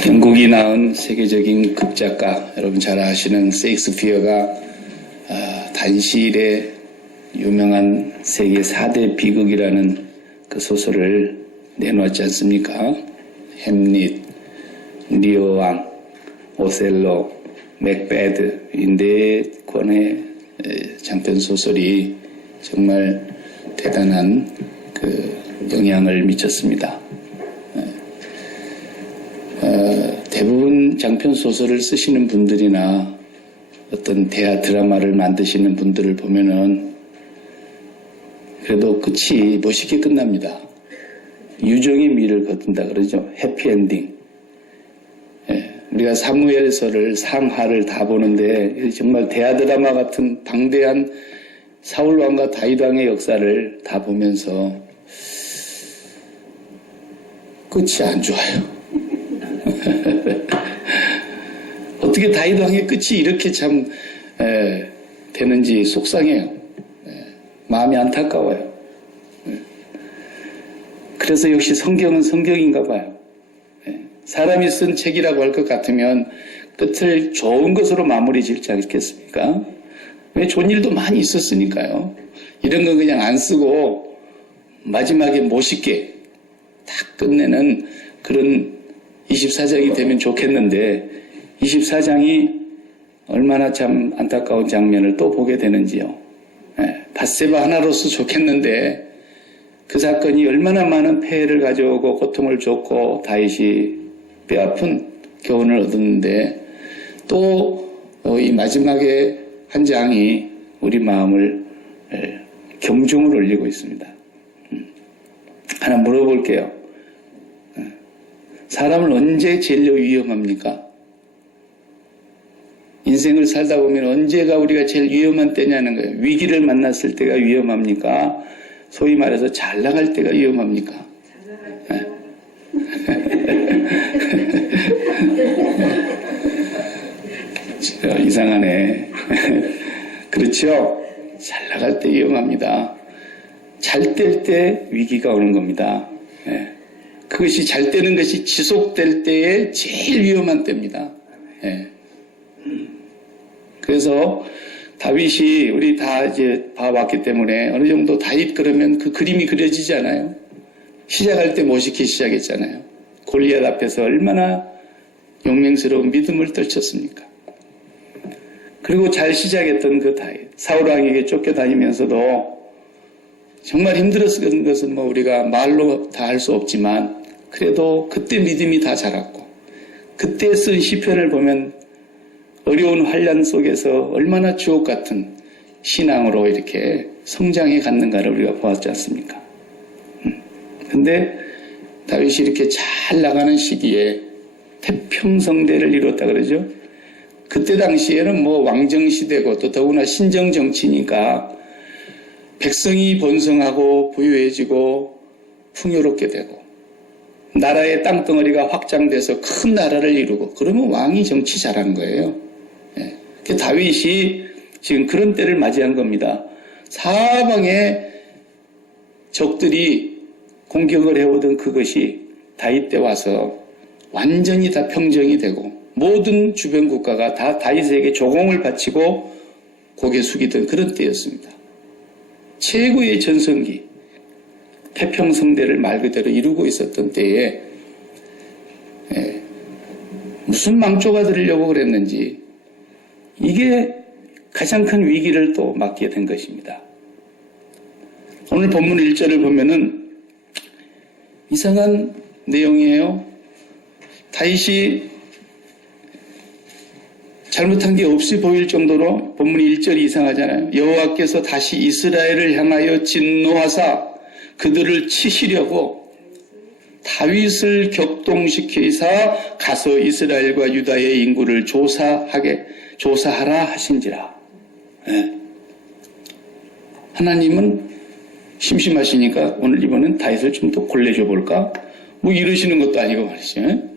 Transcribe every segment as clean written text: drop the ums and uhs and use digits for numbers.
영국이 낳은 세계적인 극작가, 여러분 잘 아시는 셰익스피어가 단시일에 유명한 세계 4대 비극이라는 그 소설을 내놓았지 않습니까? 햄릿, 리어 왕, 오셀로, 맥베드 이 4권의 장편 소설이 정말 대단한 그 영향을 미쳤습니다. 대부분 장편 소설을 쓰시는 분들이나 어떤 대하 드라마를 만드시는 분들을 보면은 그래도 끝이 멋있게 끝납니다. 유정의 미를 거둔다 그러죠. 해피엔딩. 우리가 사무엘서를 상하를 다 보는데 정말 대하 드라마 같은 방대한 사울왕과 다윗왕의 역사를 다 보면서 끝이 안 좋아요. 어떻게 다윗왕의 끝이 이렇게 참 되는지 속상해요. 마음이 안타까워요. 그래서 역시 성경은 성경인가 봐요. 사람이 쓴 책이라고 할 것 같으면 끝을 좋은 것으로 마무리 짓지 않겠습니까? 왜 좋은 일도 많이 있었으니까요. 이런 건 그냥 안 쓰고 마지막에 멋있게 딱 끝내는 그런 24장이 되면 좋겠는데 24장이 얼마나 참 안타까운 장면을 또 보게 되는지요. 밧세바 하나로서 좋겠는데 그 사건이 얼마나 많은 폐해를 가져오고 고통을 줬고 다윗이 뼈아픈 교훈을 얻었는데 또 이 마지막에 한 장이 우리 마음을 경중을 올리고 있습니다. 하나 물어볼게요. 사람은 언제 제일 위험합니까? 인생을 살다 보면 언제가 우리가 제일 위험한 때냐는 거예요. 위기를 만났을 때가 위험합니까? 소위 말해서 잘 나갈 때가 위험합니까? 이상하네. 그렇죠? 잘 나갈 때 위험합니다. 잘 될 때 위기가 오는 겁니다. 그것이 잘 되는 것이 지속될 때에 제일 위험한 때입니다. 그래서 다윗이 우리 다 이제 봐왔기 때문에 어느 정도 다윗 그러면 그 그림이 그려지지 않아요? 시작할 때 멋있게 시작했잖아요. 골리앗 앞에서 얼마나 용맹스러운 믿음을 떨쳤습니까? 그리고 잘 시작했던 그 다윗, 사울왕에게 쫓겨다니면서도 정말 힘들었던 것은 뭐 우리가 말로 다 할 수 없지만 그래도 그때 믿음이 다 자랐고 그때 쓴 시편을 보면 어려운 환난 속에서 얼마나 주옥 같은 신앙으로 이렇게 성장해 갔는가를 우리가 보았지 않습니까? 근데 다윗이 이렇게 잘 나가는 시기에 태평성대를 이뤘다 그러죠. 그때 당시에는 뭐 왕정시대고 또 더구나 신정정치니까 백성이 번성하고 부유해지고 풍요롭게 되고 나라의 땅덩어리가 확장돼서 큰 나라를 이루고 그러면 왕이 정치 잘한 거예요. 다윗이 지금 그런 때를 맞이한 겁니다. 사방에 적들이 공격을 해오던 그것이 다윗 때 와서 완전히 다 평정이 되고 모든 주변 국가가 다 다윗에게 조공을 바치고 고개 숙이던 그런 때였습니다. 최고의 전성기, 태평성대를 말 그대로 이루고 있었던 때에 무슨 망조가 들으려고 그랬는지 이게 가장 큰 위기를 또 맞게 된 것입니다. 오늘 본문 1절을 보면은 이상한 내용이에요. 다윗이 잘못한 게 없이 보일 정도로 본문 1절이 이상하잖아요. 여호와께서 다시 이스라엘을 향하여 진노하사 그들을 치시려고 다윗을 격동시키사 가서 이스라엘과 유다의 인구를 조사하라 하신지라. 하나님은 심심하시니까 오늘 이번엔 다윗을 좀 더 골라줘 볼까? 뭐 이러시는 것도 아니고 말이죠.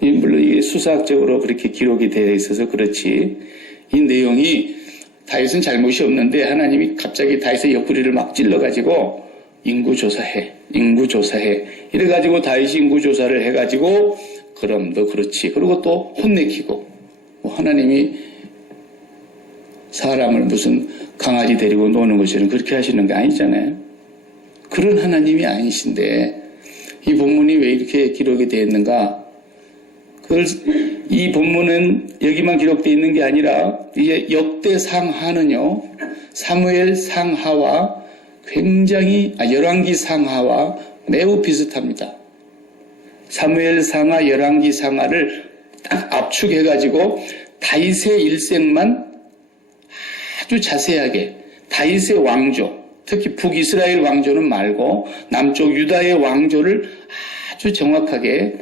물론 이게 수사학적으로 그렇게 기록이 되어 있어서 그렇지 이 내용이 다윗은 잘못이 없는데 하나님이 갑자기 다윗의 옆구리를 막 찔러가지고 인구조사해. 이래가지고 다윗이 인구조사를 해가지고 그럼 너 그렇지. 그리고 또 혼내키고 하나님이 사람을 무슨 강아지 데리고 노는 것처럼 그렇게 하시는 게 아니잖아요. 그런 하나님이 아니신데 이 본문이 왜 이렇게 기록이 되어 있는가? 이 본문은 여기만 기록되어 있는 게 아니라 이제 역대상하는요, 사무엘 상하와 열왕기 상하와 매우 비슷합니다. 사무엘 상하, 열왕기 상하를 딱 압축해가지고 다윗의 일생만 아주 자세하게 다윗의 왕조, 특히 북이스라엘 왕조는 말고 남쪽 유다의 왕조를 아주 정확하게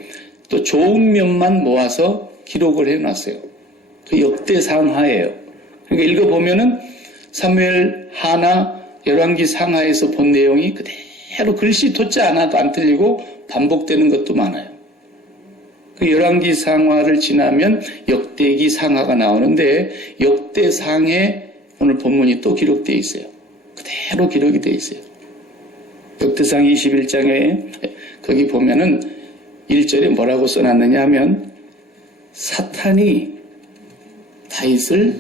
또 좋은 면만 모아서 기록을 해놨어요. 그 역대상하예요. 그러니까 읽어보면은 사무엘 하나, 열왕기 상하에서 본 내용이 그대로 글씨 토자 하나도 안 틀리고 반복되는 것도 많아요. 그 열왕기 상하를 지나면 역대기 상하가 나오는데 역대상에 오늘 본문이 또 기록되어 있어요. 그대로 기록이 되어 있어요. 역대상 21장에 거기 보면은 1절에 뭐라고 써놨느냐 하면 사탄이 다윗을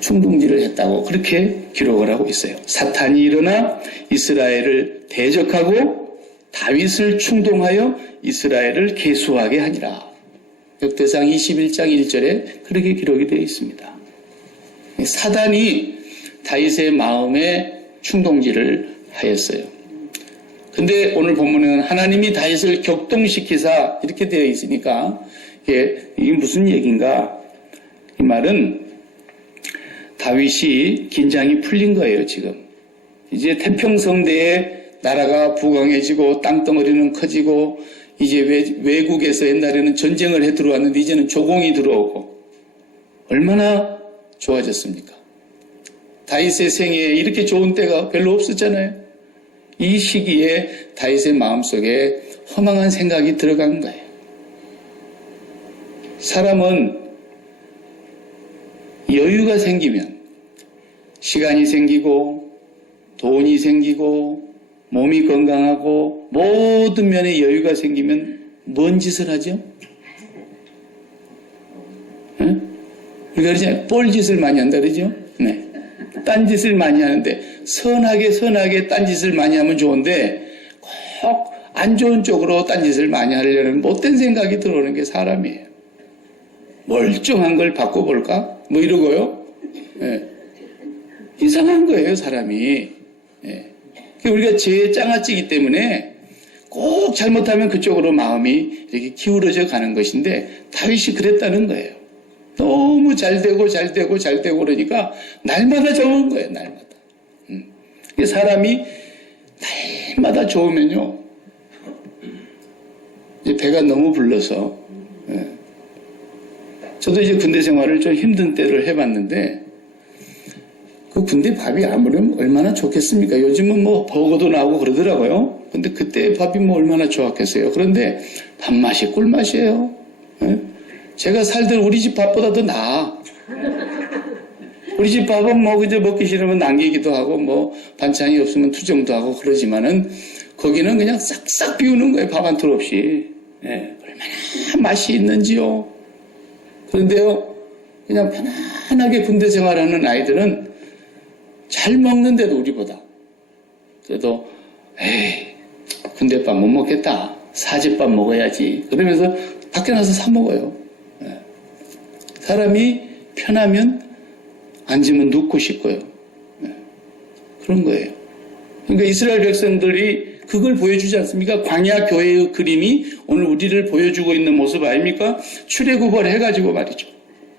충동질을 했다고 그렇게 기록을 하고 있어요. 사탄이 일어나 이스라엘을 대적하고 다윗을 충동하여 이스라엘을 계수하게 하니라. 역대상 21장 1절에 그렇게 기록이 되어 있습니다. 사단이 다윗의 마음에 충동질을 하였어요. 근데 오늘 본문은 하나님이 다윗을 격동시키사 이렇게 되어 있으니까 이게 무슨 얘기인가? 이 말은 다윗이 긴장이 풀린 거예요, 지금. 이제 태평성대에 나라가 부강해지고 땅덩어리는 커지고 이제 외국에서 옛날에는 전쟁을 해 들어왔는데 이제는 조공이 들어오고 얼마나 좋아졌습니까? 다윗의 생애에 이렇게 좋은 때가 별로 없었잖아요. 이 시기에 다윗의 마음속에 허망한 생각이 들어간 거예요. 사람은 여유가 생기면 시간이 생기고 돈이 생기고 몸이 건강하고 모든 면에 여유가 생기면 뭔 짓을 하죠? 응? 우리가 그러잖아요. 뻘짓을 많이 한다 그러죠? 네. 딴짓을 많이 하는데 선하게 딴짓을 많이 하면 좋은데 꼭 안 좋은 쪽으로 딴짓을 많이 하려는 못된 생각이 들어오는 게 사람이에요. 멀쩡한 걸 바꿔볼까? 뭐 이러고요. 네. 이상한 거예요, 사람이. 네. 우리가 죄의 장아찌기 때문에 꼭 잘못하면 그쪽으로 마음이 이렇게 기울어져 가는 것인데 다윗이 그랬다는 거예요. 너무 잘되고 그러니까 날마다 좋은 거예요, 날마다. 사람이 날마다 좋으면요, 이제 배가 너무 불러서, 저도 이제 군대 생활을 좀 힘든 때를 해봤는데, 그 군대 밥이 아무렴 얼마나 좋겠습니까? 요즘은 뭐 버거도 나오고 그러더라고요. 근데 그때 밥이 뭐 얼마나 좋았겠어요. 그런데 밥맛이 꿀맛이에요. 제가 살던 우리 집 밥보다 더 나아. 우리 집 밥은 뭐 그저 먹기 싫으면 남기기도 하고 뭐 반찬이 없으면 투정도 하고 그러지만은 거기는 그냥 싹싹 비우는 거예요. 밥 한 톨 없이. 얼마나 맛이 있는지요. 그런데요, 그냥 편안하게 군대 생활하는 아이들은 잘 먹는데도 우리보다. 그래도 에이, 군대밥 못 먹겠다. 사제밥 먹어야지. 그러면서 밖에 나서 사 먹어요. 사람이 편하면 앉으면 눕고 싶고요. 그런 거예요. 그러니까 이스라엘 백성들이 그걸 보여주지 않습니까? 광야 교회의 그림이 오늘 우리를 보여주고 있는 모습 아닙니까? 출애굽을 해가지고 말이죠.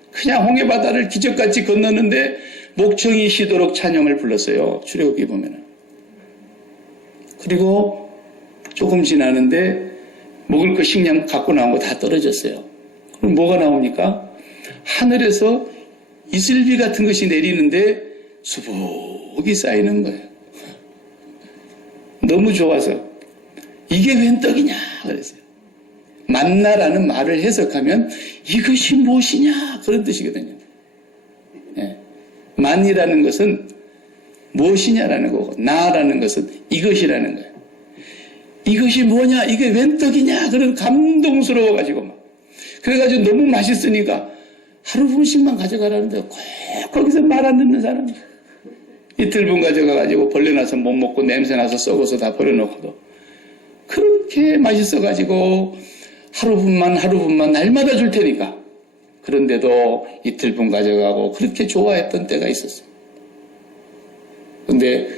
그냥 홍해바다를 기적같이 건너는데 목청이 쉬도록 찬양을 불렀어요. 출애굽기 보면은. 그리고 조금 지나는데 먹을 거 식량 갖고 나온 거 다 떨어졌어요. 그럼 뭐가 나옵니까? 하늘에서 이슬비 같은 것이 내리는데 수북이 쌓이는 거예요. 너무 좋아서 이게 웬 떡이냐 그랬어요. 만나라는 말을 해석하면 이것이 무엇이냐 그런 뜻이거든요. 만이라는 것은 무엇이냐라는 거고, 나라는 것은 이것이라는 거예요. 이것이 뭐냐, 이게 웬 떡이냐, 그런 감동스러워가지고 막. 그래가지고 너무 맛있으니까 하루 분씩만 가져가라는데 꼭 거기서 말 안 듣는 사람이 이틀분 가져가가지고 벌레나서 못 먹고 냄새나서 썩어서 다 버려놓고도 그렇게 맛있어가지고 하루분만 날마다 줄 테니까. 그런데도 이틀분 가져가고 그렇게 좋아했던 때가 있었어요. 근데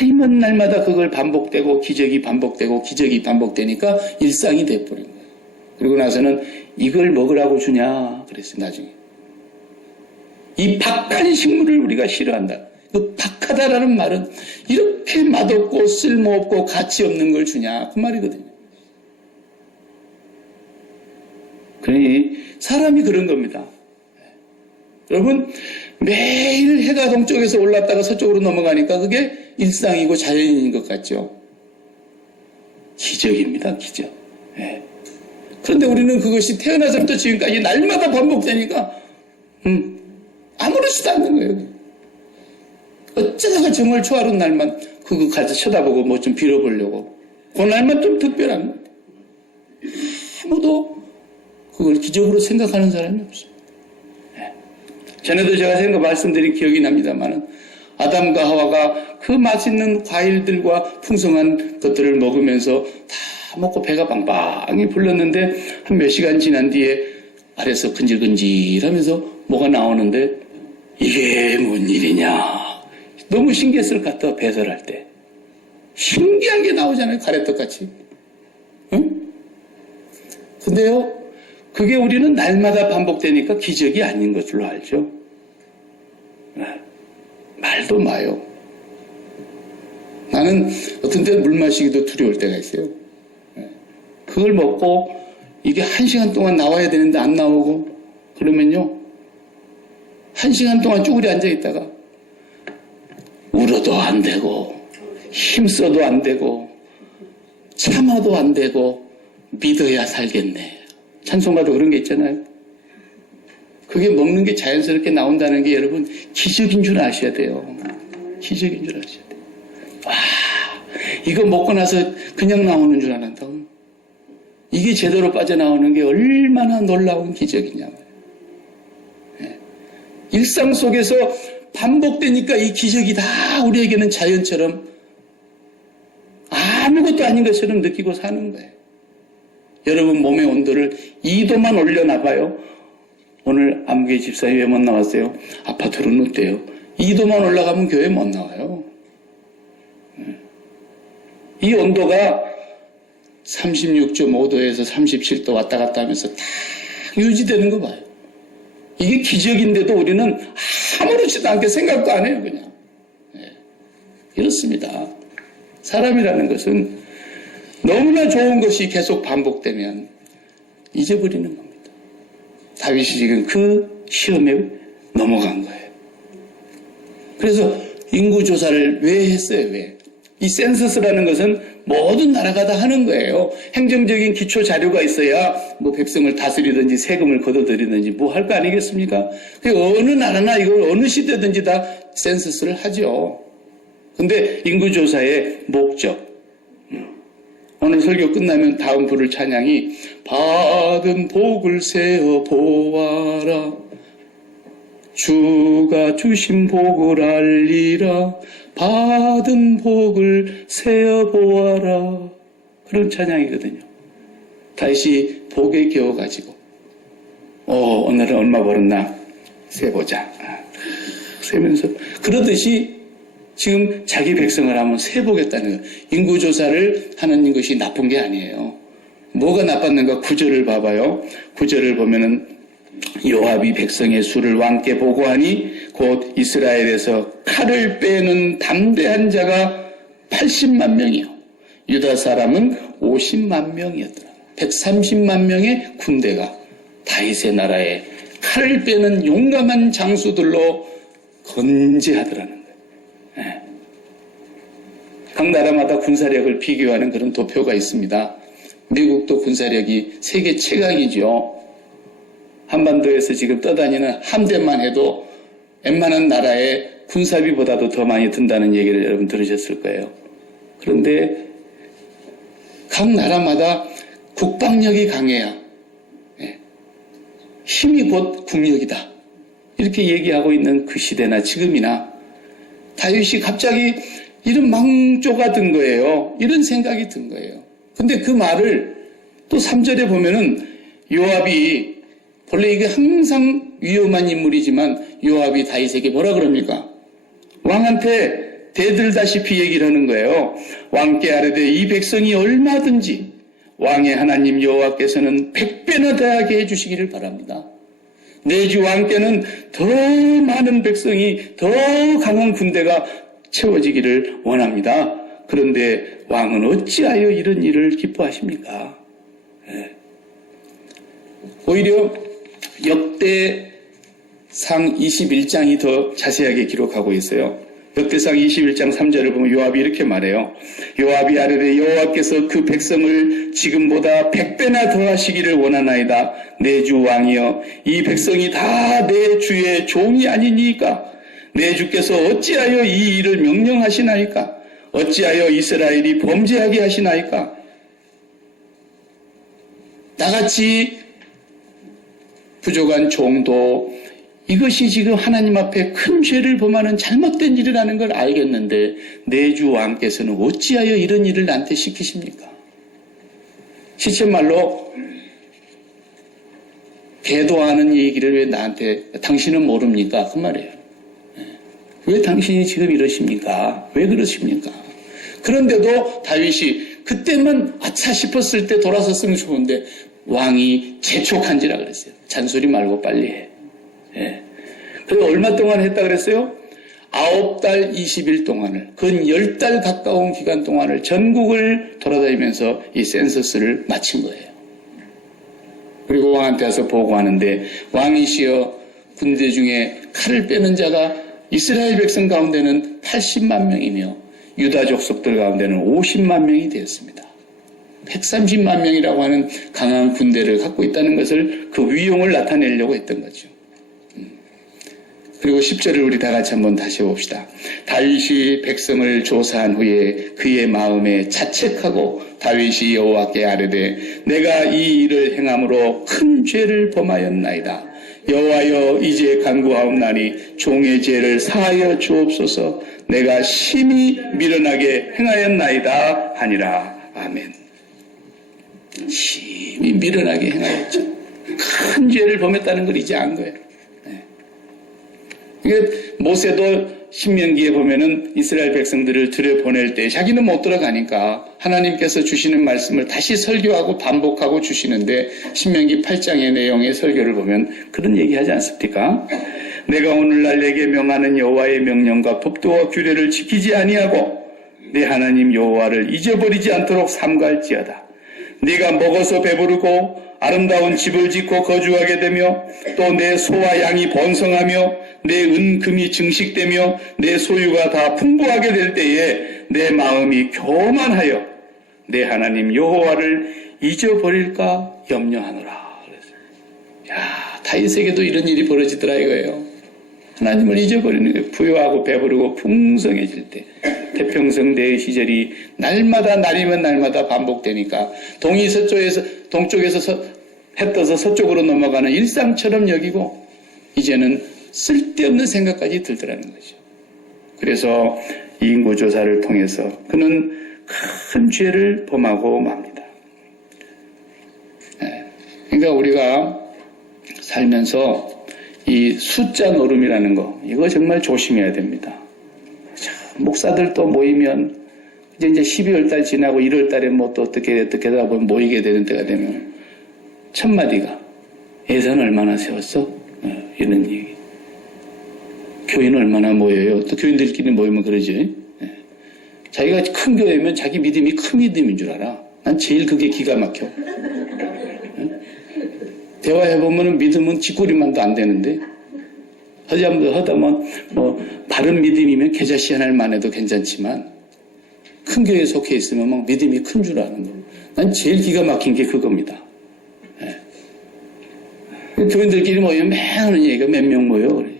날이면 날마다 그걸 반복되고 기적이 반복되니까 일상이 돼버린 거예요. 그리고 나서는 이걸 먹으라고 주냐 그랬어요. 나중에 이 박한 식물을 우리가 싫어한다. 그 박하다라는 말은 이렇게 맛없고 쓸모없고 가치 없는 걸 주냐 그 말이거든요. 그러니 사람이 그런 겁니다. 여러분 매일 해가 동쪽에서 올랐다가 서쪽으로 넘어가니까 그게 일상이고 자연인 것 같죠. 기적입니다. 기적. 네. 그런데 우리는 그것이 태어나서부터 지금까지 날마다 반복되니까 아무렇지도 않는 거예요. 어쩌다가 정말 초하루 날만 그거 가서 쳐다보고 뭐 좀 빌어보려고 그 날만 좀 특별한 건데 아무도 그걸 기적으로 생각하는 사람이 없어요. 네. 전에도 제가 말씀드린 기억이 납니다만은 아담과 하와가 그 맛있는 과일들과 풍성한 것들을 먹으면서 다 먹고 배가 빵빵히 불렀는데 한 몇 시간 지난 뒤에 아래서 근질근질하면서 뭐가 나오는데 이게 뭔 일이냐. 너무 신기했을 것 같아. 배설할 때. 신기한 게 나오잖아요. 가래떡같이. 응? 근데요. 그게 우리는 날마다 반복되니까 기적이 아닌 것으로 알죠. 말도 마요. 나는 어떤 때는 물 마시기도 두려울 때가 있어요. 그걸 먹고 이게 1시간 동안 나와야 되는데 안 나오고 그러면요. 1시간 동안 쭈그려 앉아있다가 울어도 안 되고 힘써도 안 되고 참아도 안 되고 믿어야 살겠네. 찬송가도 그런 게 있잖아요. 그게 먹는 게 자연스럽게 나온다는 게 여러분 기적인 줄 아셔야 돼요. 기적인 줄 아셔야 돼요. 와, 이거 먹고 나서 그냥 나오는 줄 알았다고. 이게 제대로 빠져나오는 게 얼마나 놀라운 기적이냐. 네. 일상 속에서 반복되니까 이 기적이 다 우리에게는 자연처럼 아무것도 아닌 것처럼 느끼고 사는 거예요. 여러분 몸의 온도를 2도만 올려놔봐요. 오늘 안무계 집사님 왜 못 나왔어요? 아파트로는 어때요? 2도만 올라가면 교회 못 나와요. 이 온도가 36.5도에서 37도 왔다 갔다 하면서 다 유지되는 거 봐요. 이게 기적인데도 우리는 아무렇지도 않게 생각도 안 해요. 그냥. 네. 이렇습니다. 사람이라는 것은 너무나 좋은 것이 계속 반복되면 잊어버리는 겁니다. 다윗이 지금 그 시험에 넘어간 거예요. 그래서 인구조사를 왜 했어요? 왜? 이 센서스라는 것은 모든 나라가 다 하는 거예요. 행정적인 기초 자료가 있어야 뭐 백성을 다스리든지 세금을 걷어들이든지 뭐 할 거 아니겠습니까? 어느 나라나 이걸 어느 시대든지 다 센서스를 하죠. 근데 인구조사의 목적. 오늘 설교 끝나면 다음 부를 찬양이 받은 복을 세어 보아라. 주가 주신 복을 알리라. 받은 복을 세어 보아라. 그런 찬양이거든요. 다시 복에 겨워가지고 오늘은 얼마 벌었나 세보자. 세면서 그러듯이 지금 자기 백성을 한번 세보겠다는 거예요. 인구조사를 하는 것이 나쁜 게 아니에요. 뭐가 나빴는가? 9절을 봐봐요. 9절을 보면은 요압이 백성의 수를 왕께 보고하니 곧 이스라엘에서 칼을 빼는 담대한 자가 80만 명이요. 유다 사람은 50만 명이었더라. 130만 명의 군대가 다윗의 나라에 칼을 빼는 용감한 장수들로 건재하더라는 거예요. 네. 각 나라마다 군사력을 비교하는 그런 도표가 있습니다. 미국도 군사력이 세계 최강이죠. 한반도에서 지금 떠다니는 함대만 해도 웬만한 나라의 군사비보다도 더 많이 든다는 얘기를 여러분 들으셨을 거예요. 그런데 각 나라마다 국방력이 강해야 힘이 곧 국력이다. 이렇게 얘기하고 있는 그 시대나 지금이나 다윗이 갑자기 이런 망조가 든 거예요. 이런 생각이 든 거예요. 근데 그 말을 또 3절에 보면은 요압이 본래 이게 항상 위험한 인물이지만 요압이 다윗에게 뭐라 그럽니까? 왕한테 대들다시피 얘기를 하는 거예요. 왕께 아뢰되 이 백성이 얼마든지 왕의 하나님 여호와께서는 100배나 더하게 해주시기를 바랍니다. 내 주 왕께는 더 많은 백성이 더 강한 군대가 채워지기를 원합니다. 그런데 왕은 어찌하여 이런 일을 기뻐하십니까? 오히려 역대상 21장이 더 자세하게 기록하고 있어요. 역대상 21장 3절을 보면 요압이 이렇게 말해요. 요압이 아뢰되 여호와께서 그 백성을 지금보다 100배나 더하시기를 원하나이다. 내 주 왕이여 이 백성이 다 내 주의 종이 아니니까 내 주께서 어찌하여 이 일을 명령하시나이까? 어찌하여 이스라엘이 범죄하게 하시나이까? 나같이 부족한 종도 이것이 지금 하나님 앞에 큰 죄를 범하는 잘못된 일이라는 걸 알겠는데 내 주 왕께서는 어찌하여 이런 일을 나한테 시키십니까? 시쳇말로 계도하는 얘기를 왜 나한테 당신은 모릅니까? 그 말이에요. 왜 당신이 지금 이러십니까? 왜 그러십니까? 그런데도 다윗이 그때만 아차 싶었을 때 돌아섰으면 좋은데 왕이 재촉한지라 그랬어요. 잔소리 말고 빨리 해. 예. 그리고 얼마 동안 했다 그랬어요? 9달 20일 동안을, 근 10달 가까운 기간 동안을 전국을 돌아다니면서 이 센서스를 마친 거예요. 그리고 왕한테 와서 보고하는데 왕이시여 군대 중에 칼을 빼는 자가 이스라엘 백성 가운데는 80만 명이며 유다 족속들 가운데는 50만 명이 되었습니다. 130만 명이라고 하는 강한 군대를 갖고 있다는 것을 그 위용을 나타내려고 했던 거죠. 그리고 10절을 우리 다 같이 한번 다시 봅시다. 다윗이 백성을 조사한 후에 그의 마음에 자책하고 다윗이 여호와께 아뢰되 내가 이 일을 행함으로 큰 죄를 범하였나이다. 여호와여 이제 간구하옵나니 종의 죄를 사하여 주옵소서. 내가 심히 미련하게 행하였나이다 하니라. 아멘. 심히 미련하게 행하였죠. 큰 죄를 범했다는 걸 이제 안 거예요. 모세도 신명기에 보면은 이스라엘 백성들을 들여보낼 때 자기는 못 들어가니까 하나님께서 주시는 말씀을 다시 설교하고 반복하고 주시는데 신명기 8장의 내용의 설교를 보면 그런 얘기하지 않습니까? 내가 오늘날 내게 명하는 여호와의 명령과 법도와 규례를 지키지 아니하고 내 하나님 여호와를 잊어버리지 않도록 삼가할지어다. 네가 먹어서 배부르고 아름다운 집을 짓고 거주하게 되며 또 내 소와 양이 번성하며 내 은금이 증식되며 내 소유가 다 풍부하게 될 때에 내 마음이 교만하여 내 하나님 여호와를 잊어버릴까 염려하노라. 야, 다윗에게도 이런 일이 벌어지더라 이거예요. 하나님을 잊어버리는 거예요. 부유하고 배부르고 풍성해질 때 태평성대의 시절이 날마다 날이면 날마다 반복되니까 동쪽에서 해 떠서 서쪽으로 넘어가는 일상처럼 여기고 이제는 쓸데없는 생각까지 들더라는 거죠. 그래서 인구조사를 통해서 그는 큰 죄를 범하고 맙니다. 그러니까 우리가 살면서 이 숫자 노름이라는 거 이거 정말 조심해야 됩니다. 목사들 또 모이면 이제 12월 달 지나고 1월 달에 뭐 또 어떻게 하다 보면 모이게 되는 때가 되면 첫 마디가 예산 얼마나 세웠어? 이런 얘기. 교인 얼마나 모여요? 또 교인들끼리 모이면 그러지. 자기가 큰 교회면 자기 믿음이 큰 믿음인 줄 알아. 난 제일 그게 기가 막혀. 대화해보면 믿음은 쥐꼬리만도 안 되는데 하다만 바른 믿음이면 계좌시 하나만 해도 괜찮지만 큰 교회에 속해 있으면 막 믿음이 큰 줄 아는 거. 난 제일 기가 막힌 게 그겁니다. 교인들끼리 모이면 맨 하는 얘기가 몇 명 모여 그래.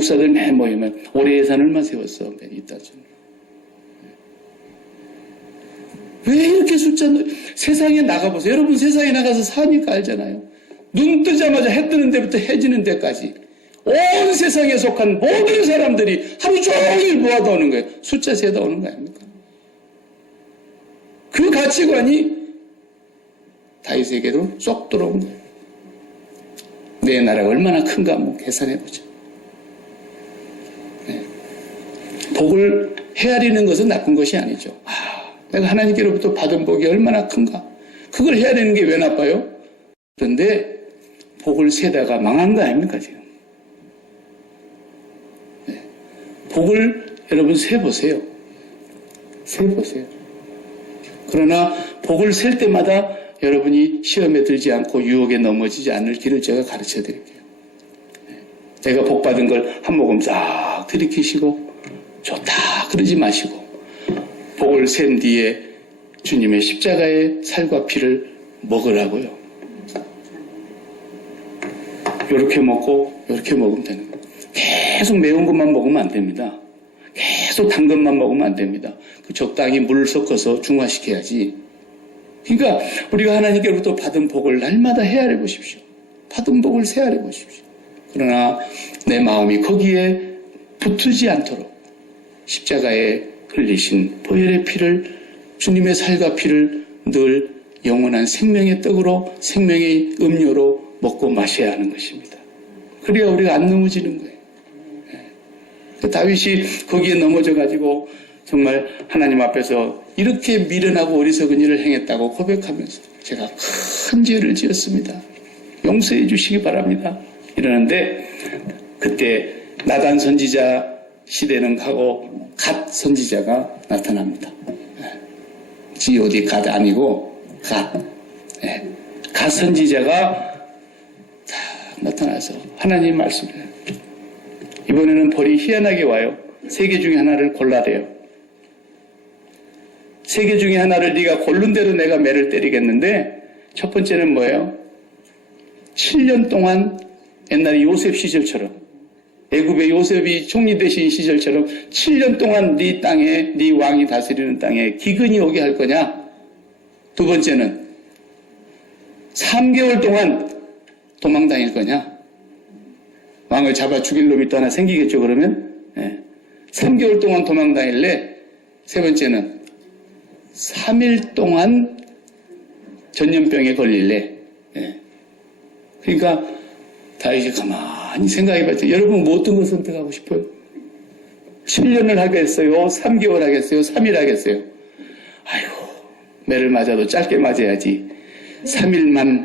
목사들 맨 모이면 올해 예산 얼마 세웠어? 이따죠. 왜 이렇게 세상에 나가보세요. 여러분 세상에 나가서 사니까 알잖아요. 눈 뜨자마자 해 뜨는 데부터 해 지는 데까지 온 세상에 속한 모든 사람들이 하루 종일 모아다 오는 거예요. 숫자 세다 오는 거 아닙니까? 그 가치관이 다윗에게도 쏙 들어온 거예요. 내 나라가 얼마나 큰가 한번 계산해보죠. 네. 복을 헤아리는 것은 나쁜 것이 아니죠. 내가 하나님께로부터 받은 복이 얼마나 큰가. 그걸 헤아리는 게 왜 나빠요? 그런데 복을 세다가 망한 거 아닙니까 지금. 네. 복을 여러분 세보세요. 세보세요. 그러나 복을 셀 때마다 여러분이 시험에 들지 않고 유혹에 넘어지지 않을 길을 제가 가르쳐 드릴게요. 내가 복 받은 걸 한 모금 싹 들이키시고 좋다 그러지 마시고 복을 센 뒤에 주님의 십자가의 살과 피를 먹으라고요. 이렇게 먹고 이렇게 먹으면 되는 거예요. 계속 매운 것만 먹으면 안 됩니다. 계속 단 것만 먹으면 안 됩니다. 그 적당히 물을 섞어서 중화시켜야지. 그러니까 우리가 하나님께로부터 받은 복을 날마다 헤아려 보십시오. 받은 복을 헤아려 보십시오. 그러나 내 마음이 거기에 붙지 않도록 십자가에 흘리신 보혈의 피를, 주님의 살과 피를 늘 영원한 생명의 떡으로, 생명의 음료로 먹고 마셔야 하는 것입니다. 그래야 우리가 안 넘어지는 거예요. 다윗이 거기에 넘어져가지고 정말 하나님 앞에서 이렇게 미련하고 어리석은 일을 행했다고 고백하면서 제가 큰 죄를 지었습니다. 용서해 주시기 바랍니다. 이러는데 그때 나단 선지자 시대는 가고 갓 선지자가 나타납니다. G.O.D. 갓 아니고 갓. 갓 선지자가 나타나서 하나님 말씀을 이번에는 벌이 희한하게 와요. 세 개 중에 하나를 골라대요. 세 개 중에 하나를 네가 고른 대로 내가 매를 때리겠는데 첫 번째는 뭐예요? 7년 동안 옛날에 요셉 시절처럼 애굽의 요셉이 총리 되신 시절처럼 7년 동안 네 땅에 네 왕이 다스리는 땅에 기근이 오게 할 거냐? 두 번째는 3개월 동안 도망다닐 거냐? 왕을 잡아 죽일 놈이 또 하나 생기겠죠, 그러면? 3개월 동안 도망다닐래? 세 번째는 3일 동안 전염병에 걸릴래? 그러니까 다윗이 가만히 생각해봤죠. 여러분 뭐 어떤 걸 선택하고 싶어요? 7년을 하겠어요? 3개월 하겠어요? 3일 하겠어요? 아이고, 매를 맞아도 짧게 맞아야지. 3일만.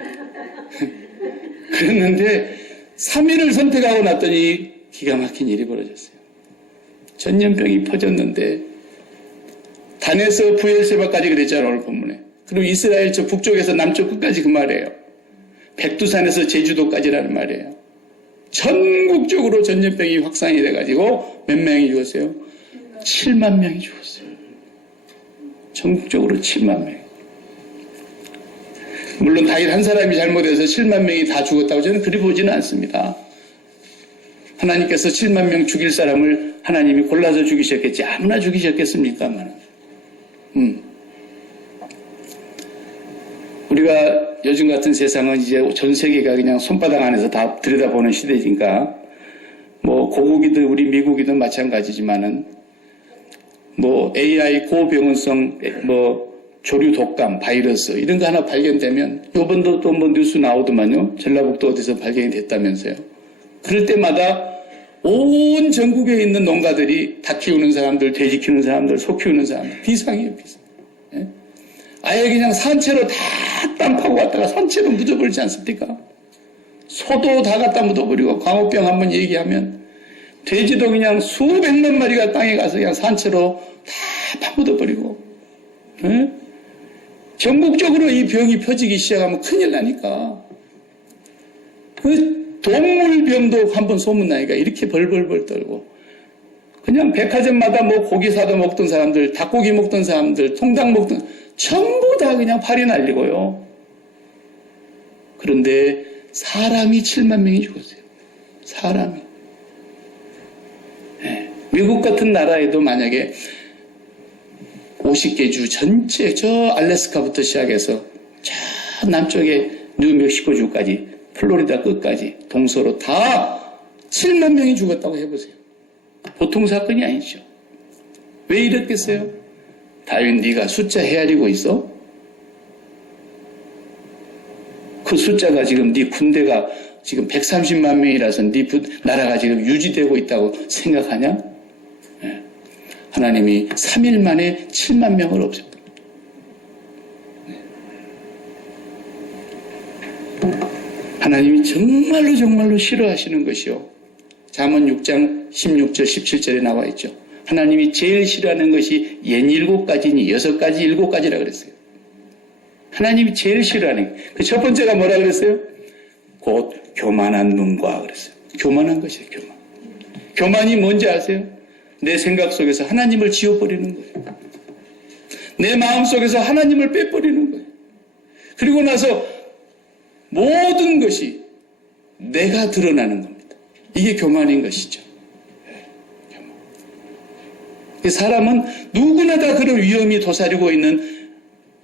그랬는데 3일을 선택하고 났더니 기가 막힌 일이 벌어졌어요. 전염병이 퍼졌는데 단에서 부엘세바까지 그랬잖아요, 오늘 본문에. 그리고 이스라엘 저 북쪽에서 남쪽 끝까지 그 말이에요. 백두산에서 제주도까지라는 말이에요. 전국적으로 전염병이 확산이 돼가지고 몇 명이 죽었어요? 7만 명이 죽었어요. 전국적으로 7만 명. 물론 다윗 한 사람이 잘못해서 7만 명이 다 죽었다고 저는 그리 보지는 않습니다. 하나님께서 7만 명 죽일 사람을 하나님이 골라서 죽이셨겠지. 아무나 죽이셨겠습니까만. 우리가 요즘 같은 세상은 이제 전 세계가 그냥 손바닥 안에서 다 들여다보는 시대니까 뭐 고국이든 우리 미국이든 마찬가지지만은 뭐 AI 고병원성 뭐 조류 독감 바이러스 이런 거 하나 발견되면 요번도 또 뭐 뉴스 나오더만요. 전라북도 어디서 발견이 됐다면서요. 그럴 때마다 온 전국에 있는 농가들이 닭 키우는 사람들, 돼지 키우는 사람들, 소 키우는 사람들 비상이에요, 비상. 예? 아예 그냥 산채로 다 땅 파고 갔다가 산채로 묻어버리지 않습니까? 소도 다 갖다 묻어버리고 광우병 한번 얘기하면 돼지도 그냥 수백만 마리가 땅에 가서 그냥 산채로 다 파묻어버리고 예? 전국적으로 이 병이 퍼지기 시작하면 큰일 나니까 그 동물병도 한번 소문나니까 이렇게 벌벌벌 떨고 그냥 백화점마다 뭐 고기 사다 먹던 사람들, 닭고기 먹던 사람들, 통닭 먹던 전부 다 그냥 팔이 날리고요. 그런데 사람이 7만 명이 죽었어요. 사람이. 미국 같은 나라에도 만약에 50개 주 전체 저 알래스카부터 시작해서 저 남쪽에 뉴멕시코주까지 플로리다 끝까지 동서로 다 7만 명이 죽었다고 해보세요. 보통 사건이 아니죠. 왜 이랬겠어요? 다윈 네가 숫자 헤아리고 있어? 그 숫자가 지금 네 군대가 지금 130만 명이라서 네 나라가 지금 유지되고 있다고 생각하냐? 네. 하나님이 3일 만에 7만 명을 없앴다. 네. 하나님이 정말로 싫어하시는 것이요. 잠언 6장 16절 17절에 나와 있죠. 하나님이 제일 싫어하는 것이 옛 7가지니 6가지 7가지라 그랬어요. 하나님이 제일 싫어하는 그 첫 번째가 뭐라 그랬어요? 곧 교만한 눈과 그랬어요. 교만한 것이에요. 교만이 뭔지 아세요? 내 생각 속에서 하나님을 지워버리는 거예요. 내 마음 속에서 하나님을 빼버리는 거예요. 그리고 나서 모든 것이 내가 드러나는 겁니다. 이게 교만인 것이죠. 사람은 누구나 다 그런 위험이 도사리고 있는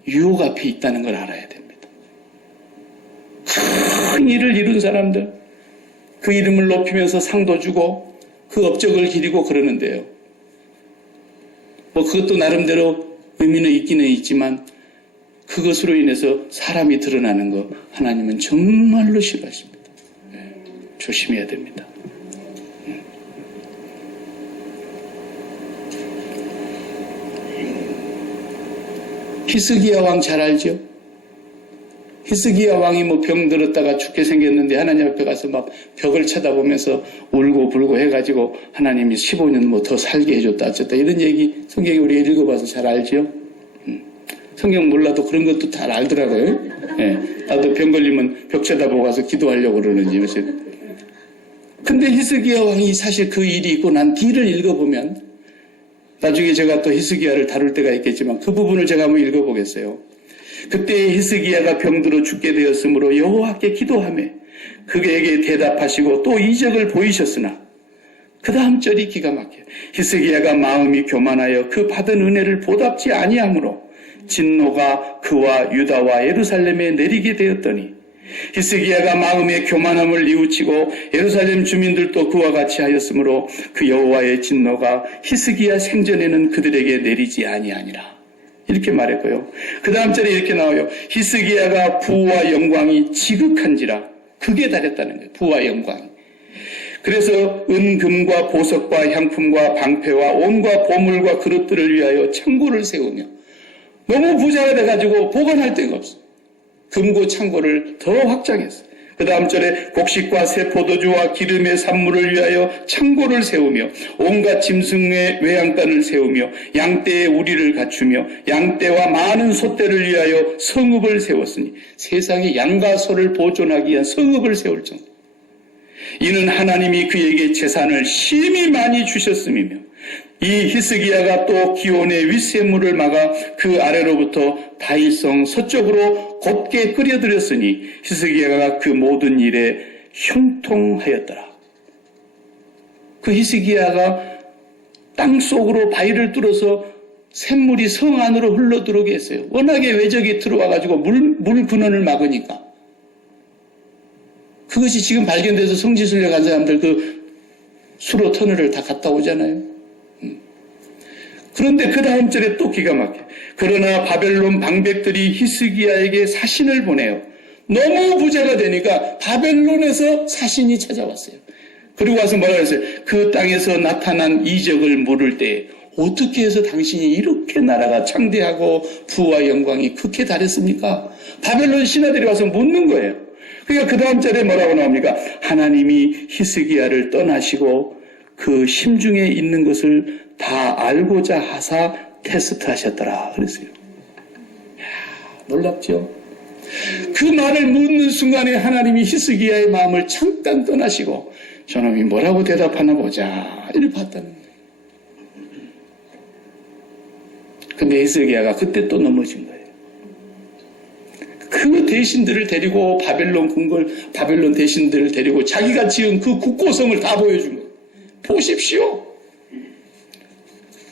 유혹 앞에 있다는 걸 알아야 됩니다. 큰 일을 이룬 사람들, 그 이름을 높이면서 상도 주고 그 업적을 기리고 그러는데요. 그것도 나름대로 의미는 있기는 있지만 그것으로 인해서 사람이 드러나는 거 하나님은 정말로 싫어하십니다. 조심해야 됩니다. 히스기야 왕 잘 알죠? 히스기야 왕이 병들었다가 죽게 생겼는데 하나님 앞에 가서 막 벽을 쳐다보면서 울고 불고 해가지고 하나님이 15년 더 살게 해줬다 어쨌다 이런 얘기 성경에 우리가 읽어봐서 잘 알죠? 성경 몰라도 그런 것도 잘 알더라고요. 네. 나도 병 걸리면 벽 쳐다보고 가서 기도하려고 그러는지. 근데 히스기야 왕이 사실 그 일이 있고 난 뒤를 읽어보면 나중에 제가 또 히스기야를 다룰 때가 있겠지만 그 부분을 제가 한번 읽어보겠어요. 그때 히스기야가 병들어 죽게 되었으므로 여호와께 기도하며 그에게 대답하시고 또 이적을 보이셨으나 그 다음 절이 기가 막혀요. 히스기야가 마음이 교만하여 그 받은 은혜를 보답지 아니하므로 진노가 그와 유다와 예루살렘에 내리게 되었더니 히스기야가 마음의 교만함을 뉘우치고 예루살렘 주민들도 그와 같이 하였으므로 그 여호와의 진노가 히스기야 생전에는 그들에게 내리지 아니하니라. 이렇게 말했고요. 그 다음 절에 이렇게 나와요. 히스기야가 부와 영광이 지극한지라. 극에 달했다는 거예요. 부와 영광이. 그래서 은금과 보석과 향품과 방패와 온과 보물과 그릇들을 위하여 창고를 세우며 너무 부자가 돼가지고 보관할 데가 없어. 금고 창고를 더 확장했어요. 그 다음 절에 곡식과 새 포도주와 기름의 산물을 위하여 창고를 세우며 온갖 짐승의 외양간을 세우며 양떼의 우리를 갖추며 양떼와 많은 소떼를 위하여 성읍을 세웠으니 세상에 양과 소를 보존하기 위한 성읍을 세울 정도. 이는 하나님이 그에게 재산을 심히 많이 주셨음이며 이 히스기야가 또 기온의 윗샘물을 막아 그 아래로부터 다윗성 서쪽으로 곱게 끓여들였으니 히스기야가 그 모든 일에 형통하였더라. 그 히스기야가 땅 속으로 바위를 뚫어서 샘물이 성 안으로 흘러들어오게 했어요. 워낙에 외적이 들어와가지고 물 근원을 막으니까. 그것이 지금 발견돼서 성지순례 간 사람들 그 수로 터널을 다 갔다 오잖아요. 그런데 그 다음 절에 또 기가 막혀. 그러나 바벨론 방백들이 히스기야에게 사신을 보내요. 너무 부자가 되니까 바벨론에서 사신이 찾아왔어요. 그리고 와서 뭐라 그랬어요? 그 땅에서 나타난 이적을 물을 때 어떻게 해서 당신이 이렇게 나라가 창대하고 부와 영광이 극에 달했습니까? 바벨론 신하들이 와서 묻는 거예요. 그러니까 그 다음 절에 뭐라고 나옵니까? 하나님이 히스기야를 떠나시고 그 심중에 있는 것을 다 알고자 하사 테스트하셨더라 그랬어요. 이야, 놀랍죠? 그 말을 묻는 순간에 하나님이 히스기야의 마음을 잠깐 떠나시고 저놈이 뭐라고 대답하나 보자 이를 봤다는 거예요. 근데 히스기야가 그때 또 넘어진 거예요. 그 대신들을 데리고 바벨론 대신들을 데리고 자기가 지은 그 국고성을 다 보여준 거예요. 보십시오.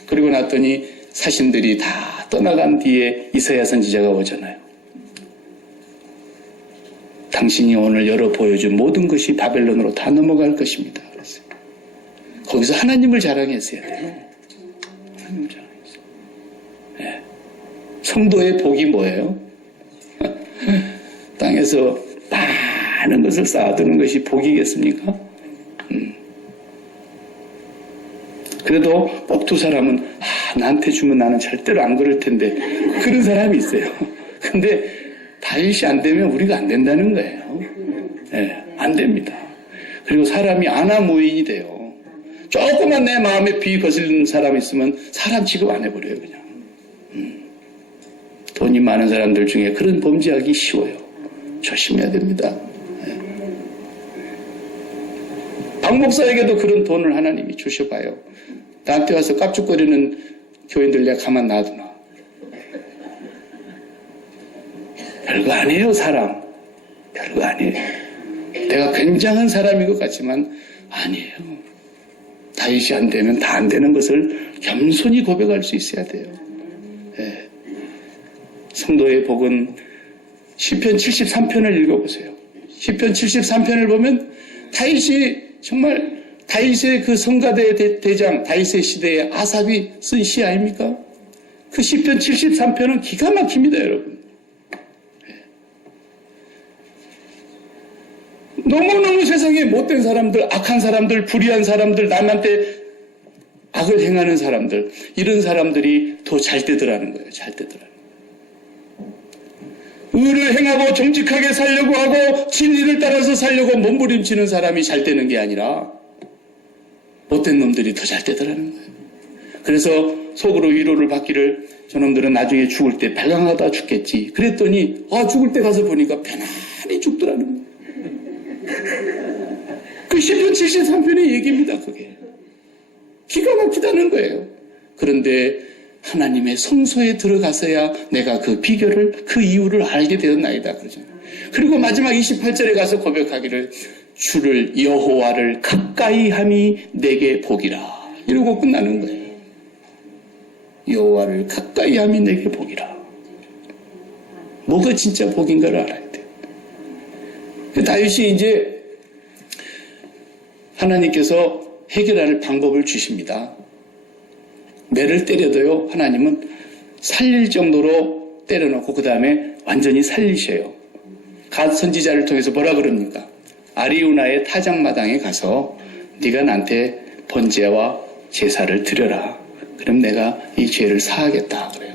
그리고 났더니 사신들이 다 떠나간 뒤에 이사야 선지자가 오잖아요. 당신이 오늘 열어 보여준 모든 것이 바벨론으로 다 넘어갈 것입니다. 그랬어요. 거기서 하나님을 자랑했어야 돼요. 하나님을 자랑했어요. 네. 성도의 복이 뭐예요? 땅에서 많은 것을 쌓아두는 것이 복이겠습니까? 그래도 꼭 두 사람은 나한테 주면 나는 절대로 안 그럴 텐데 그런 사람이 있어요. 근데 다윗이 안 되면 우리가 안 된다는 거예요. 네, 안 됩니다. 그리고 사람이 아나무인이 돼요. 조금만 내 마음에 비 거슬리는 사람이 있으면 사람 취급 안 해버려요, 그냥. 돈이 많은 사람들 중에 그런 범죄하기 쉬워요. 조심해야 됩니다. 네. 박 목사에게도 그런 돈을 하나님이 주셔봐요. 나한테 와서 깝죽거리는 교인들 내가 가만 놔두나. 별거 아니에요, 사람. 별거 아니에요. 내가 굉장한 사람인 것 같지만 아니에요. 다윗이 안 되면 다 안 되는 것을 겸손히 고백할 수 있어야 돼요. 네. 성도의 복은 시편 73편을 읽어보세요. 시편 73편을 보면 다윗이 정말 다윗의 그 성가대 대장 다윗의 시대에 아삽이 쓴 시 아닙니까? 그 시편 73편은 기가 막힙니다, 여러분. 너무너무 세상에 못된 사람들, 악한 사람들, 불의한 사람들, 남한테 악을 행하는 사람들, 이런 사람들이 더 잘 되더라는 거예요. 잘 되더라는 거예요. 의를 행하고 정직하게 살려고 하고 진리를 따라서 살려고 몸부림치는 사람이 잘 되는 게 아니라 못된 놈들이 더 잘 되더라는 거예요. 그래서 속으로 위로를 받기를 저놈들은 나중에 죽을 때 발광하다 죽겠지. 그랬더니 죽을 때 가서 보니까 편안히 죽더라는 거예요. 그 시편 73편의 얘기입니다. 그게 기가 막히다는 거예요. 그런데 하나님의 성소에 들어가서야 내가 그 비결을, 그 이유를 알게 되었나이다 그러죠. 그리고 마지막 28절에 가서 고백하기를 주를 여호와를 가까이 함이 내게 복이라 이러고 끝나는 거예요. 여호와를 가까이 함이 내게 복이라. 뭐가 진짜 복인가를 알아야 돼요. 다윗이 이제 하나님께서 해결할 방법을 주십니다. 매를 때려도요, 하나님은 살릴 정도로 때려놓고 그 다음에 완전히 살리셔요. 갓 선지자를 통해서 뭐라 그럽니까? 아리우나의 타작마당에 가서 네가 나한테 번제와 제사를 드려라. 그럼 내가 이 죄를 사하겠다. 그래요.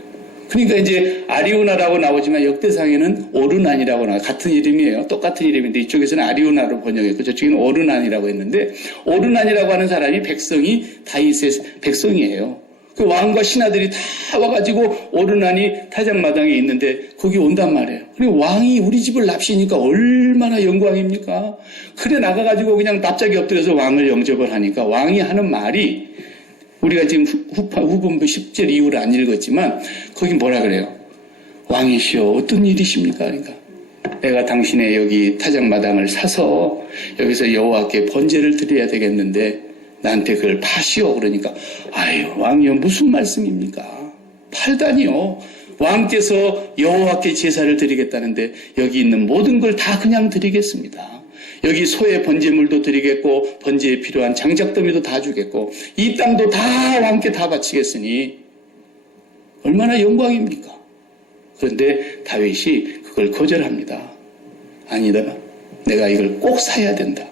그러니까 이제 아리우나라고 나오지만 역대상에는 오르난이라고 나와요. 같은 이름이에요. 똑같은 이름인데 이쪽에서는 아리우나로 번역했고 저쪽에는 오르난이라고 했는데 오르난이라고 하는 사람이 백성이 다윗의 백성이에요. 그 왕과 신하들이 다 와가지고 오르난이 타작마당에 있는데 거기 온단 말이에요. 그리고 왕이 우리 집을 납시니까 얼마나 영광입니까? 그래 나가가지고 그냥 납작이 엎드려서 왕을 영접을 하니까 왕이 하는 말이 우리가 지금 후본부 10절 이후를 안 읽었지만 거기 뭐라 그래요? 왕이시여 어떤 일이십니까? 그러니까 내가 당신의 여기 타작마당을 사서 여기서 여호와께 번제를 드려야 되겠는데 나한테 그걸 파시오. 그러니까 아유 왕이여 무슨 말씀입니까? 팔다니요. 왕께서 여호와께 제사를 드리겠다는데 여기 있는 모든 걸 다 그냥 드리겠습니다. 여기 소의 번제물도 드리겠고 번제에 필요한 장작더미도 다 주겠고 이 땅도 다 왕께 다 바치겠으니 얼마나 영광입니까? 그런데 다윗이 그걸 거절합니다. 아니다. 내가 이걸 꼭 사야 된다.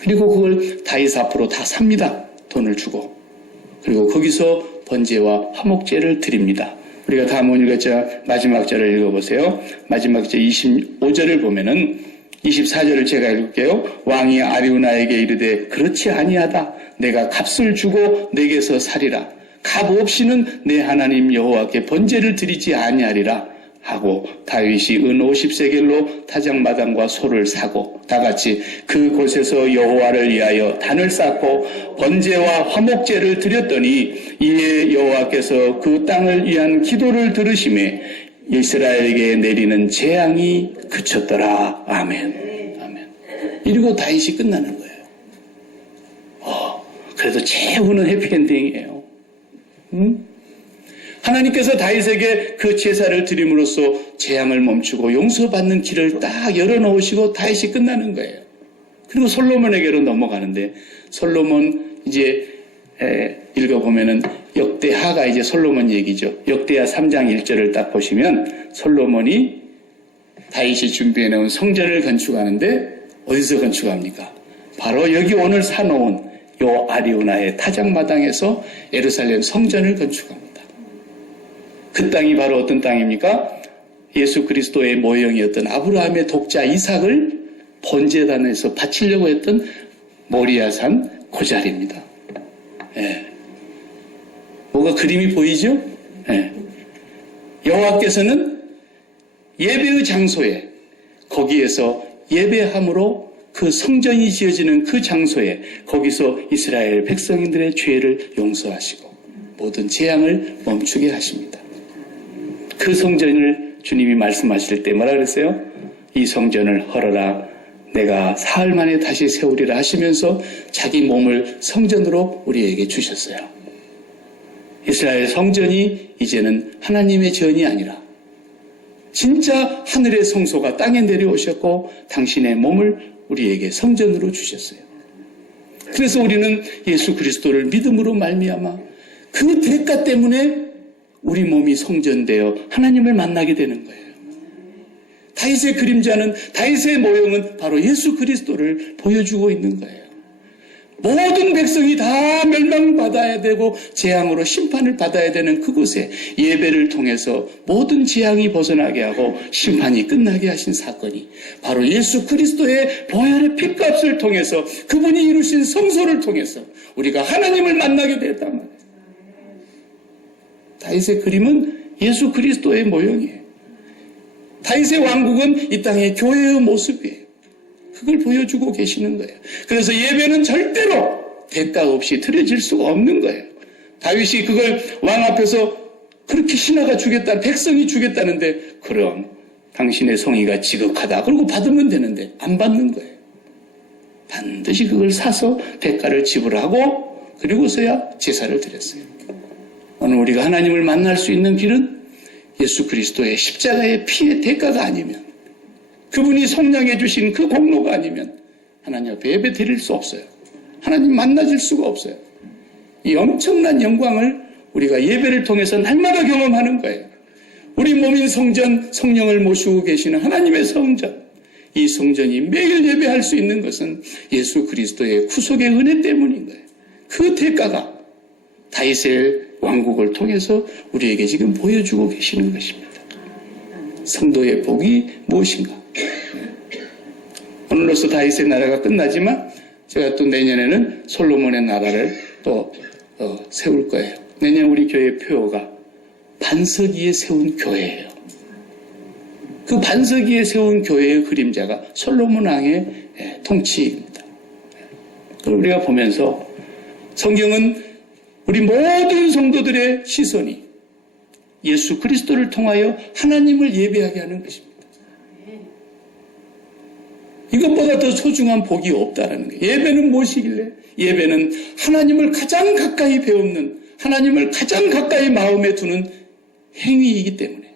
그리고 그걸 다윗 앞으로 다 삽니다. 돈을 주고. 그리고 거기서 번제와 화목제를 드립니다. 우리가 다 못 읽었죠? 마지막 절을 읽어보세요. 마지막 절 25절을 보면은 24절을 제가 읽을게요. 왕이 아리우나에게 이르되 그렇지 아니하다. 내가 값을 주고 내게서 살이라. 값 없이는 내 하나님 여호와께 번제를 드리지 아니하리라. 하고 다윗이 은 50세겔로 타작마당과 소를 사고 다같이 그곳에서 여호와를 위하여 단을 쌓고 번제와 화목제를 드렸더니 이에 여호와께서 그 땅을 위한 기도를 들으시매 이스라엘에게 내리는 재앙이 그쳤더라. 아멘. 아멘. 이러고 다윗이 끝나는 거예요. 그래도 최후는 해피엔딩이에요. 하나님께서 다윗에게 그 제사를 드림으로써 재앙을 멈추고 용서받는 길을 딱 열어놓으시고 다윗이 끝나는 거예요. 그리고 솔로몬에게로 넘어가는데 솔로몬 이제 읽어보면은 역대하가 이제 솔로몬 얘기죠. 역대하 3장 1절을 딱 보시면 솔로몬이 다윗이 준비해놓은 성전을 건축하는데 어디서 건축합니까? 바로 여기 오늘 사놓은 요 아리우나의 타작마당에서 예루살렘 성전을 건축합니다. 그 땅이 바로 어떤 땅입니까? 예수 그리스도의 모형이었던 아브라함의 독자 이삭을 번제단에서 바치려고 했던 모리아산 그 자리입니다. 예. 뭐가 그림이 보이죠? 예. 여호와께서는 예배의 장소에 거기에서 예배함으로 그 성전이 지어지는 그 장소에 거기서 이스라엘 백성들의 죄를 용서하시고 모든 재앙을 멈추게 하십니다. 그 성전을 주님이 말씀하실 때 뭐라 그랬어요? 이 성전을 헐어라 내가 사흘 만에 다시 세우리라 하시면서 자기 몸을 성전으로 우리에게 주셨어요. 이스라엘 성전이 이제는 하나님의 전이 아니라 진짜 하늘의 성소가 땅에 내려오셨고 당신의 몸을 우리에게 성전으로 주셨어요. 그래서 우리는 예수 그리스도를 믿음으로 말미암아 그 대가 때문에 우리 몸이 성전되어 하나님을 만나게 되는 거예요. 다윗의 그림자는 다윗의 모형은 바로 예수 그리스도를 보여주고 있는 거예요. 모든 백성이 다 멸망받아야 되고 재앙으로 심판을 받아야 되는 그곳에 예배를 통해서 모든 재앙이 벗어나게 하고 심판이 끝나게 하신 사건이 바로 예수 그리스도의 보혈의 피값을 통해서 그분이 이루신 성소를 통해서 우리가 하나님을 만나게 됐단 말이에요. 다윗의 그림은 예수 그리스도의 모형이에요. 다윗의 왕국은 이 땅의 교회의 모습이에요. 그걸 보여주고 계시는 거예요. 그래서 예배는 절대로 대가 없이 드려질 수가 없는 거예요. 다윗이 그걸 왕 앞에서 그렇게 신하가 주겠다, 백성이 주겠다는데 그럼 당신의 성의가 지극하다. 그러고 받으면 되는데 안 받는 거예요. 반드시 그걸 사서 대가를 지불하고 그리고서야 제사를 드렸어요. 오늘 우리가 하나님을 만날 수 있는 길은 예수 그리스도의 십자가의 피의 대가가 아니면 그분이 성량해 주신 그 공로가 아니면 하나님 앞에 예배 드릴 수 없어요. 하나님 만나질 수가 없어요. 이 엄청난 영광을 우리가 예배를 통해서 날마다 경험하는 거예요. 우리 몸인 성전, 성령을 모시고 계시는 하나님의 성전, 이 성전이 매일 예배할 수 있는 것은 예수 그리스도의 구속의 은혜 때문인 거예요. 그 대가가 다윗의 왕국을 통해서 우리에게 지금 보여주고 계시는 것입니다. 성도의 복이 무엇인가? 오늘로서 다윗의 나라가 끝나지만 제가 또 내년에는 솔로몬의 나라를 또 세울 거예요. 내년 우리 교회 표어가 반석 위에 세운 교회예요. 그 반석 위에 세운 교회의 그림자가 솔로몬 왕의 통치입니다. 그걸 우리가 보면서 성경은 우리 모든 성도들의 시선이 예수 그리스도를 통하여 하나님을 예배하게 하는 것입니다. 이것보다 더 소중한 복이 없다라는 거예요. 예배는 무엇이길래? 예배는 하나님을 가장 가까이 배우는, 하나님을 가장 가까이 마음에 두는 행위이기 때문에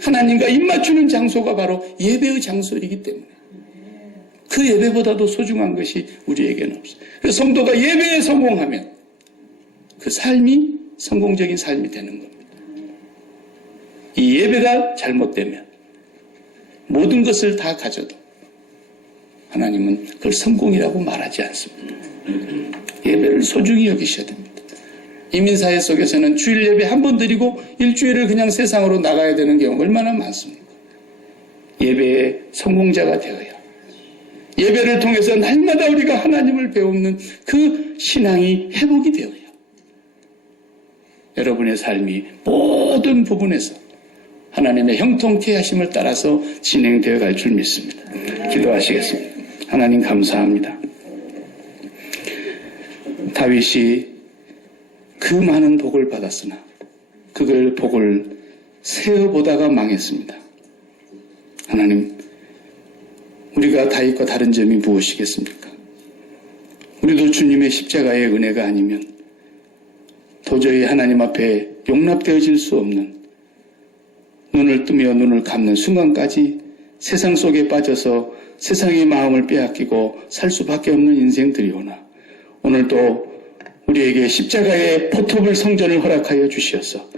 하나님과 입맞추는 장소가 바로 예배의 장소이기 때문에 그 예배보다도 소중한 것이 우리에게는 없어요. 그래서 성도가 예배에 성공하면 그 삶이 성공적인 삶이 되는 겁니다. 이 예배가 잘못되면 모든 것을 다 가져도 하나님은 그걸 성공이라고 말하지 않습니다. 예배를 소중히 여기셔야 됩니다. 이민사회 속에서는 주일 예배 한 번 드리고 일주일을 그냥 세상으로 나가야 되는 경우가 얼마나 많습니까? 예배의 성공자가 되어야 예배를 통해서 날마다 우리가 하나님을 배우는 그 신앙이 회복이 되어야 여러분의 삶이 모든 부분에서 하나님의 형통케 하심을 따라서 진행되어 갈 줄 믿습니다. 기도하시겠습니다. 하나님 감사합니다. 다윗이 그 많은 복을 받았으나 그걸 복을 세어보다가 망했습니다. 하나님, 우리가 다윗과 다른 점이 무엇이겠습니까? 우리도 주님의 십자가의 은혜가 아니면 도저히 하나님 앞에 용납되어질 수 없는, 눈을 뜨며 눈을 감는 순간까지 세상 속에 빠져서 세상의 마음을 빼앗기고 살 수밖에 없는 인생들이오나, 오늘도 우리에게 십자가의 포토블 성전을 허락하여 주시어서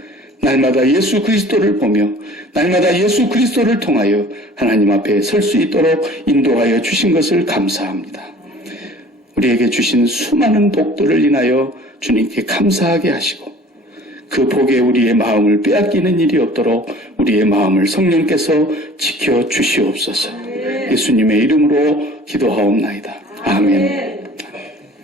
날마다 예수 그리스도를 보며 날마다 예수 그리스도를 통하여 하나님 앞에 설 수 있도록 인도하여 주신 것을 감사합니다. 우리에게 주신 수많은 복들을 인하여 주님께 감사하게 하시고, 그 복에 우리의 마음을 빼앗기는 일이 없도록 우리의 마음을 성령께서 지켜 주시옵소서. 예수님의 이름으로 기도하옵나이다. 아멘.